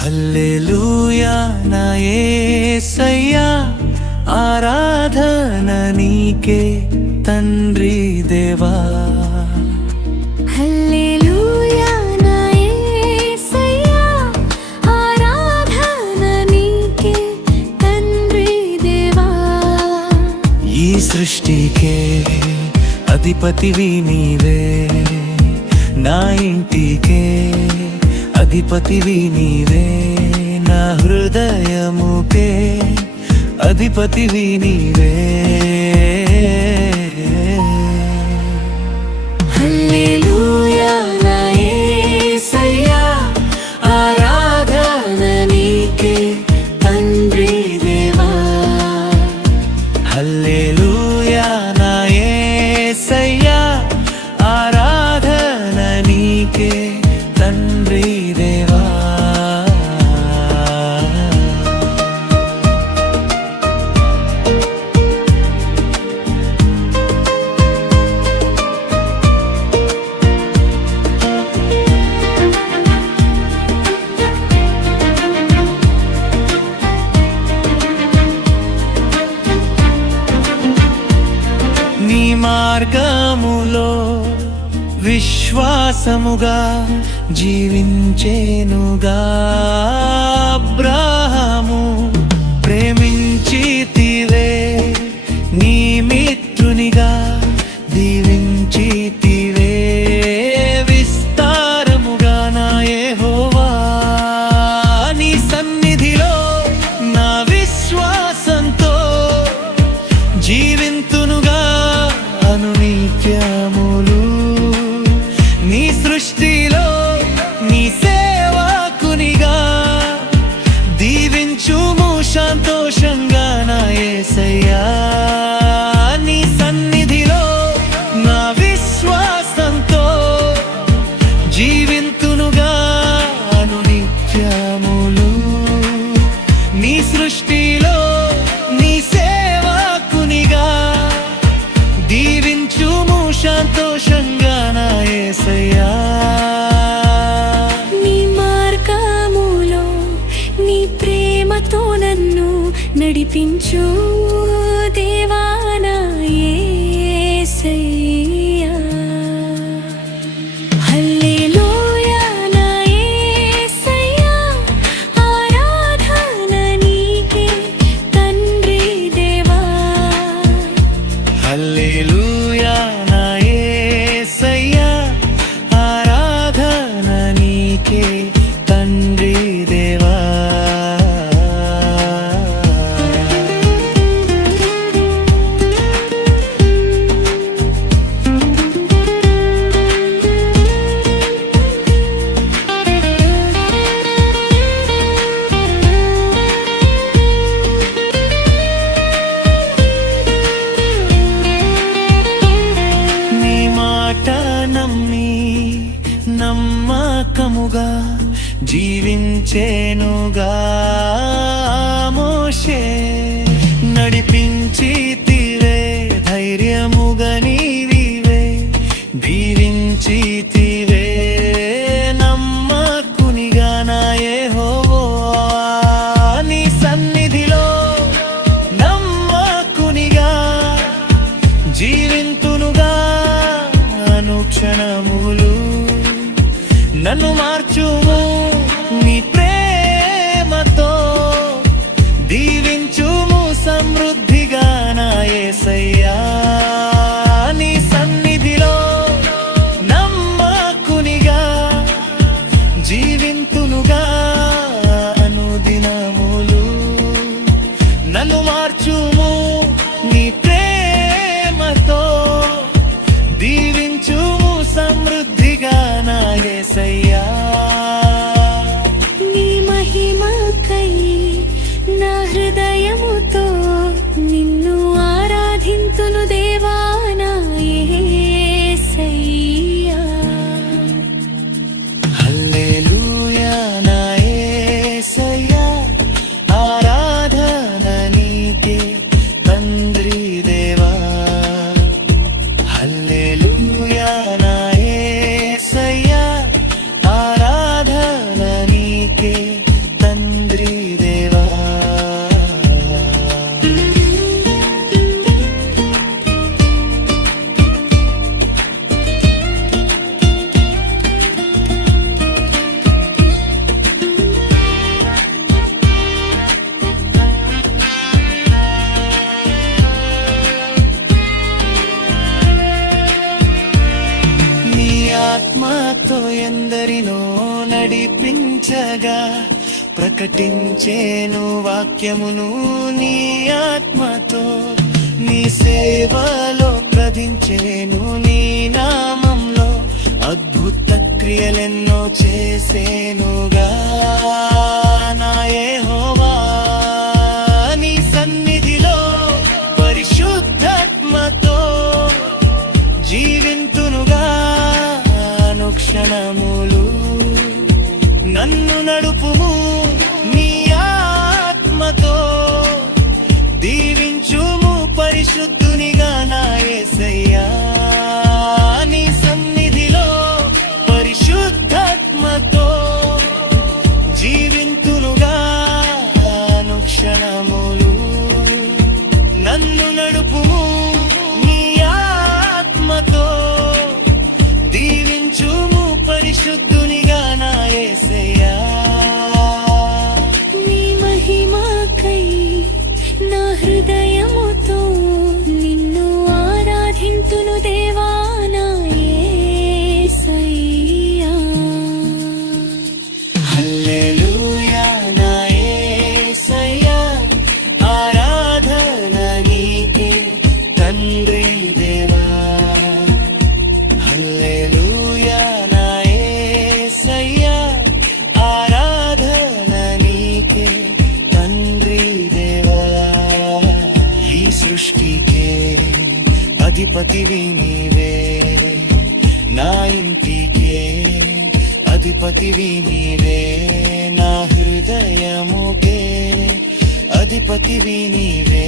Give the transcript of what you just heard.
హల్లెలూయా నా యేసయ్యా, ఆరాధన నీకే తండ్రి దేవా. హల్లెలూయా నా యేసయ్యా, ఆరాధన నీకే తండ్రి దేవా. ఈ సృష్టికే అధిపతివి నీవే, నా ఇంటికే అధిపతివి నీవే, నా హృదయముకే అధిపతివి నీవే. హల్లెలూయా నా యేసయ్యా, ఆరాధన నీకే తండ్రి దేవా. హల్లెలూయా నా యేసయ్యా, ఆరాధన నీకే తండ్రి దేవా. నీ మార్గములో విశ్వాసముగా జీవించేనుగా అబ్రాహాము. ప్రేమించితివే నీ మిత్రునిగా, దీవించితివే విస్తారముగా నా యెహోవా. నీ సన్నిధిలో నా విశ్వాసంతో జీవింతునుగా అనునిత్యములు. నీ సృష్టిలో నీ సేవకునిగా దీవించుము సంతోషంగా నా యేసయ్యా. నీ సన్నిధిలో నా విశ్వాసంతో జీవింతునుగా అనునిత్యములు. నీ సృష్టిలో నీ సేవకునిగా దీవించుము సంతోషంగా నా యేసయ్యా. నీ మార్గములో నీ ప్రేమతో నన్ను నడిపించు దేవా నా యేసయ్యా. హల్లెలూయా నా యేసయ్యా, ఆరాధన నీకే తండ్రి దేవా. హల్లెలూయా నా యేసయ్యా, ఆరాధన నీకే తండ్రి దేవా. నీ మాట నమ్మి నమ్మకముగా జీవించేనుగా మోషే. నడిపించితివే ధైర్యముగా నీవివే, దీవించితివే నమ్మకునిగా నా యెహోవా. నీ సన్నిధిలో నమ్మకునిగా జీవింతునుగా అనుక్షణములు. నన్ను మార్చుము నీ ప్రేమతో, దీవించుము సమృద్ధిగా నా యేసయ్యా. నీ సన్నిధిలో నమ్మకునిగా జీవింతునుగా అనుదినములు. నన్ను మార్చుము నీ ప్రేమతో, దీవించుము సమృద్ధిగా నా యేసయ్యా. నడిపించగా ప్రకటించేను వాక్యమును నీ ఆత్మతో నీ సేవలో ప్రదించేను నీ నామంలో అద్భుత క్రియలెన్నో చేసేనుగా నా యెహోవా నీ సన్నిధిలో పరిశుద్ధాత్మతో జీవింతునుగా అనుక్షణములు నన్ను నడుపుము నీ ఆత్మతో దీవించుము పరిశుద్ధునిగా నా యేసయ్యా నీ సన్నిధిలో పరిశుద్ధాత్మతో జీవింతునుగా అనుక్షణములు నన్ను నడుపుము నీ ఆత్మతో దీవించుము పరిశుద్ధునిగా నా యేసయ్యా నీ మహిమకై నా హృదయముతో నిన్ను ఆరాధింతును దేవా నా యేసయ్యా హల్లెలూయా నా యేసయ్యా ఆరాధన నీకే తండ్రి దేవా హల్లెలూయా నా యేసయ్యా ఆరాధన నీకే తండ్రి దేవా ఈ సృష్టికే అధిపతివి నీవే నా ఇంటికే అధిపతివి నీవే నా హృదయముకే అధిపతివి నీవే